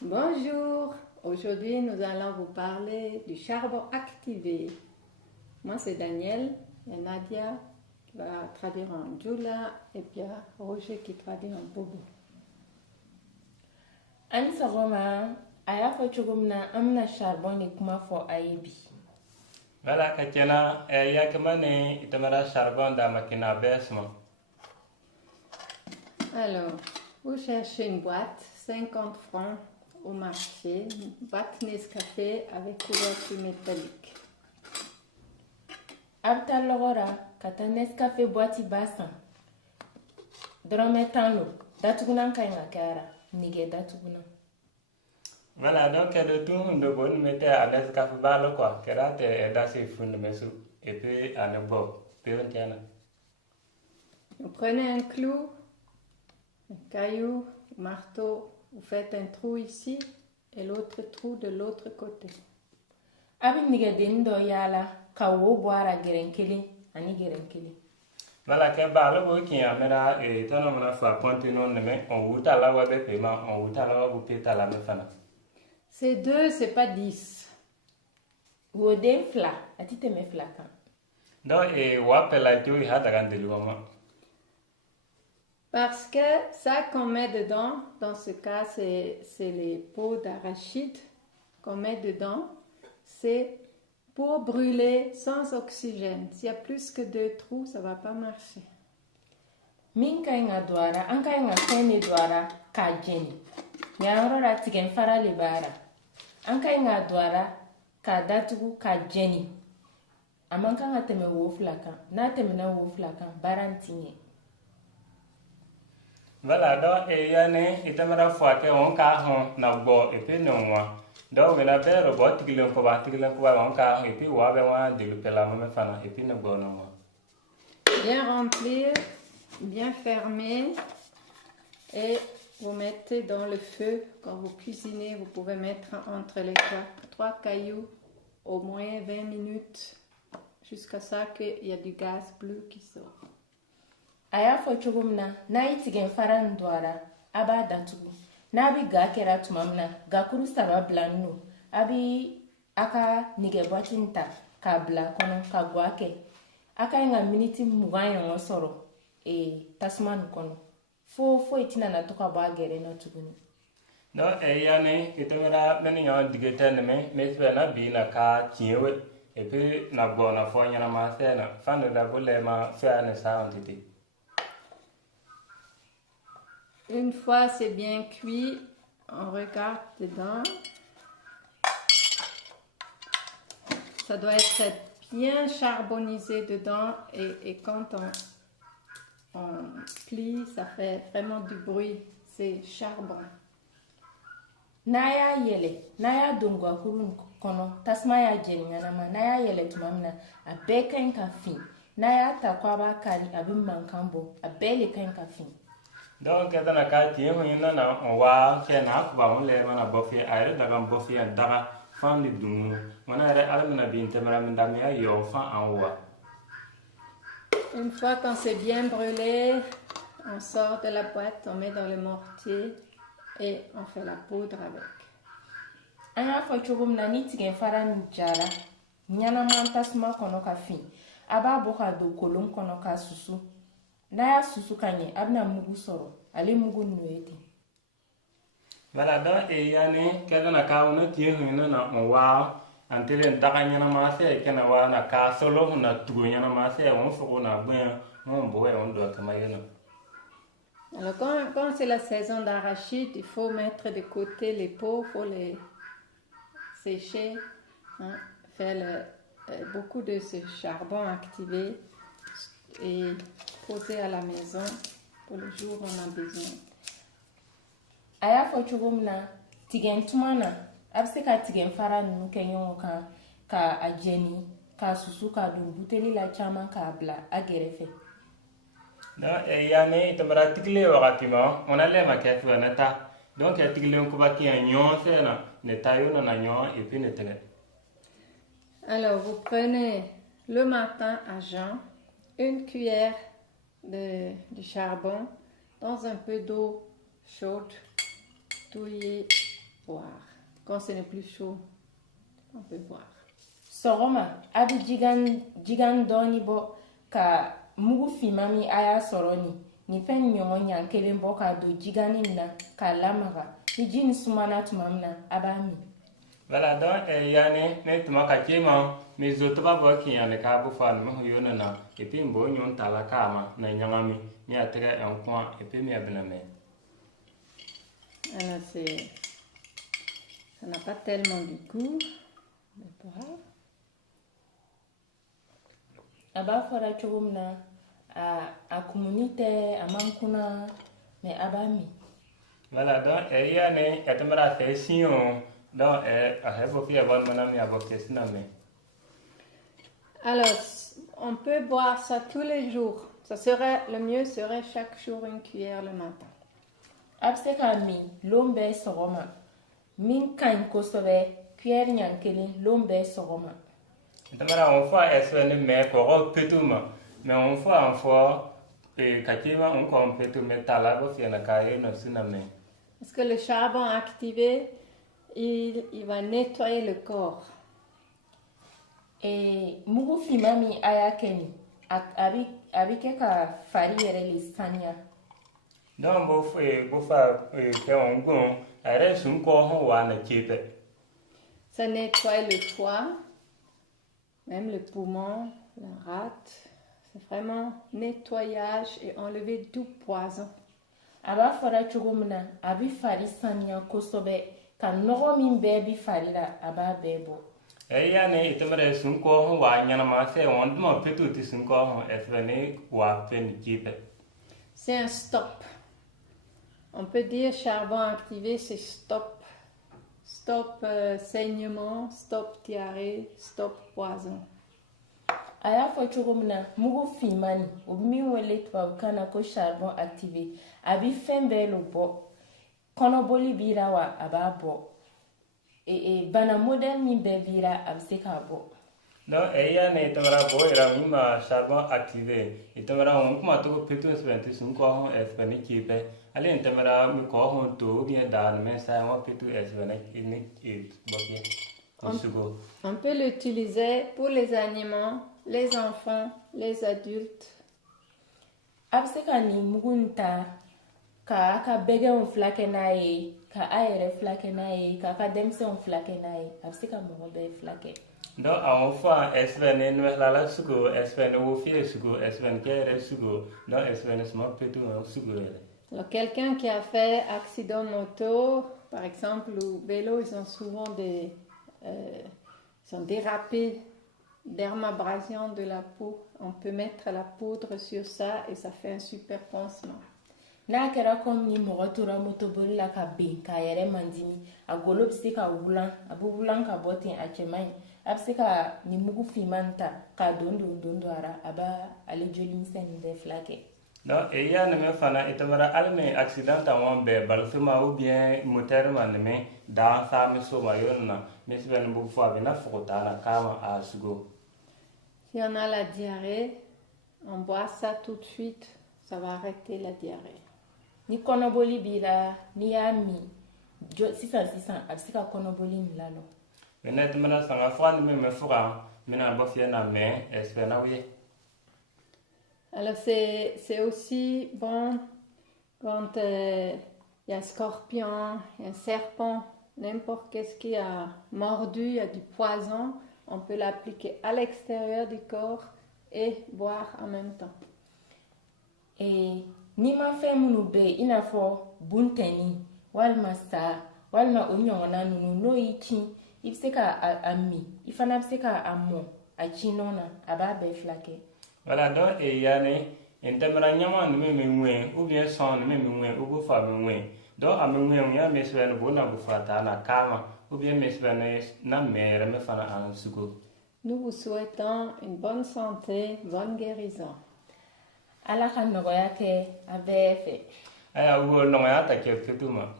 Bonjour, aujourd'hui nous allons vous parler du charbon activé. Moi c'est Daniel, il y a Nadia qui va traduire en Jula et puis il y a Roger qui traduit en Bobo. An sagoma a y'a fɔ cogo min na an bɛna charbon de kuma fɔ a ye bi. Voilà, Katiana, yakimane itamara charbon da makina besma. Alors, vous cherchez une boîte, 50 francs au marché, une boîte Nescafé avec couverture métallique. A bɛ taa lɔgɔ la ka taa Nescafe boîte ba san dɔrɔmɛ 10 lo datugunan ka ɲi ka kɛ a la nɛgɛ datugunan. Voilà, donc de tout de bon mettez à l'aise café balo quoi, que là t'es d'assez fou de mesure et puis à ne boire, puis on tient. Vous prenez un clou, un caillou, un marteau, vous faites un trou ici et l'autre trou de l'autre côté. A bɛ nɛgɛdennin dɔ yaala ka wo bɔ a la gɛrɛn kelen ani gɛrɛn kelen. Voilà, que balo bo qui amena et ton nom na fa continuer mais on vous t'a la web paiement, on vous t'a la web payta la mefana. C'est 2, c'est pas 10. Woden fila a ti tɛmɛ fila kan. Donc et wapela tu ha ta kan deluama. Parce que ça qu'on met dedans, dans ce cas c'est les peaux d'arachide qu'on met dedans, c'est pour brûler sans oxygène. S'il y a plus que 2 trous, ça va pas marcher. Min ka ɲi ka don a la an ka ɲi ka fɛn de don a la k'a jeni yan yɔrɔ la tigɛ fara de b'a la an ka ɲi ka don a la k'a datugu k'a jeni a man kan ka tɛmɛ wo fila kan n'a tɛmɛna wo fila kan baara ti ɲɛ. Voilà, donc et yane itamara fois que on ka hon na bo et puis non moi. Donc on a fait robot tigilen ko on ka et puis wa be wa de la même fana et puis no bo non moi. Bien remplir, bien fermer et vous mettez dans le feu. Quand vous cuisinez, vous pouvez mettre entre les 3 cailloux au moins 20 minutes jusqu'à ça qu'il y a du gaz bleu qui sort. A y'a fɔ cogo min na n'a ye tigɛ fara nin don a la a b'a datugu n'a bɛ ga kɛra tuma min na gakuru 3 bilanen don a bɛ a ka nɛgɛbɔti in ta k'a bila a kɔnɔ ka guwa kɛ a ka ɲi ka miniti 20 ɲɔgɔn sɔrɔ tasuma nin kɔnɔ fo foyi tɛna na to ka bɔ a gɛrɛ na tuguni. Donc et yane itamara meni yon digete ne mais tu na bi na ka tiewe et puis na bo na fo nyana ma se na fan de boule ma faire ne ça entité. Une fois c'est bien cuit, on regarde dedans. Ça doit être bien charbonisé dedans et quand on plie, ça fait vraiment du bruit. C'est charbon. N'a y'a yɛlɛ n'a y'a don gakuru nin kɔnɔ tasuma y'a jeni ɲanama n'a y'a yɛlɛ tuma min na a bɛɛ ka ɲi ka fin n'a y'a ta ko a b'a kari a bɛ mankan bɔ a bɛɛ de ka ɲi ka fin. Donc quand on a ka tie ho ina na on wa ke na ko ba on le mana bofi ayre daga bofi en daga fan di dum mana re ala na bi intemara min dami ya yo fan en wa. Une fois qu'on c'est bien brûlé, on sort de la boîte, on met dans le mortier et on fait la poudre avec. An y'a fɔ cogo min na ni tigɛ fara nin jara ɲanaman tasuma kɔnɔ ka fin a b'a bɔ ka don kolon kɔnɔ ka susu n'a y'a susu ka ɲɛ a bɛna mugu sɔrɔ ale mugu nin ye ten. Voilà, donc et yani quand on a ka on tie ho ina na on wa antele daga nyana ma se kana wa na ka solo na tugo nyana ma se on fo na ben on bo e on do kama yena. Alors quand c'est la saison d'arachide, il faut mettre de côté les peaux, il faut les sécher, hein, faire beaucoup de ce charbon activé et poser à la maison pour le jour où on a besoin. A y'a fɔ cogo min na tigɛ tuma na a bɛ se ka tigɛ fara ninnu kɛ ɲɔgɔn kan ka a jeni k'a susu k'a don buteli la caman k'a bila a gɛrɛfɛ. Donc et yani itamara tikle wakati ma on a le ma ke tu na ta donc ya tikle ko ba ki en nyon se na ne tayo na nyon et puis ne tene. Alors vous prenez le matin à jeun une cuillère de charbon dans un peu d'eau chaude, touillée boire. Quand ce n'est plus chaud, on peut boire. Sogoma, abi jigan doni bo ka mugu fimami aya soroni. Ni fen nyongo nyankelen bo ka do jiganin na ka lamaga. Ni jin sumana tumamna abami. Voilà, donc, yani, ne tuma ka kima, mes autres va qui y a le cas pour faire le yonana, et puis un bon yon tala kama, na yangami, ni a très un coin, et puis mi a blâmé. Alors, ça n'a pas tellement du goût de boire. Aba fora chogumna a communauté a mankuna mais abami. Voilà, donc, yani, et mera fait sion. Donc, alors, on peut boire ça tous les jours. Le mieux serait chaque jour une cuillère le matin. Abseka mi lombe sogoma. Min kan kosobe cuillère nyankeli lombe sogoma. On fois est mais pour petuma, mais on fois et kakima on compte mettre à la bouffe et la caille no siname. Parce que le charbon activé, il va nettoyer le corps. Et mugu fimami ayakeni abi keka fari yere lisanya. Donc bo fa ke on gon are sun ko ho wa na chepe. Ça nettoie le foie, même le poumon, la rate. C'est vraiment nettoyage et enlever tout poison. Aba fara chugumna abi fari sanya kosobe kan nogo min bebi farira aba bebo. Yani itemere sun ko ho wa nyana ma se on mo petu ti sun ko ho efene wa pen chepe. C'est un stop. On peut dire charbon activé, c'est stop. Stop saignement, stop diarrhée, stop poison. Aya fo chugumna mugu fimani obi wele twa kana ko charbon activé abi fembe lo bo kono boli bira wa aba bo bana model mi be bira abseka bo. Donc yani itemera bo era mi ma charbon activé itemera on kuma to petu espenti sun ko ho espeni chepe ale itemera mi ko ho to bien dan mais ça on petu espeni ni et bo. On peut l'utiliser pour les animaux, les enfants, les adultes. Abseka ni mugunta ka bege on flake nae ka aere flake nae ka demse on flake nae abseka mo be flake. Donc on fa espene no la sugo espene wo fi sugo espene kere sugo donc espene smart petu no sugo. Alors quelqu'un qui a fait accident moto, par exemple, ou vélo, ils ont souvent ils sont dérapés, dermabrasion de la peau. On peut mettre la poudre sur ça et ça fait un super pansement. Na kera kom ni motora motobol la ka be ka yere mandimi agolo bisi ka wulan abu wulan ka botin a chemai absika ni mugu fimanta ka dondo ara aba ale jolin sen de flake. Donc il y a même fana itamara alme accident awon be balfuma ou bien moteur man me dans sa meso mayonna mais ben bu fo abina fota na kama a sugo. Si on a la diarrhée, on boit ça tout de suite, ça va arrêter la diarrhée. Ni konoboli bira ni ami jo sisan absika konoboli milalo. Menet mena sanga fwan me fura mena bofia na me espena oui. Alors c'est aussi bon quand il y a un scorpion, il y a un serpent, n'importe qu'est-ce qui a mordu, il y a du poison, on peut l'appliquer à l'extérieur du corps et boire en même temps. Et ni ma fe munu be ina fo bunteni walma sa walma onyona nunu no ichi ibseka ami ifana bseka amo achinona aba be flake. Voilà donc il y a en temera nyama no me mwen ou bien son me mwen ou bu fa me mwen donc a me mwen ya me swen bo na bu fa ta na kama ou bien me swen na mere me fana an sugo. Nous vous souhaitons une bonne santé, bonne guérison. Ala kan nogoya ke abefe. Aya wo no ya ta ke ketuma.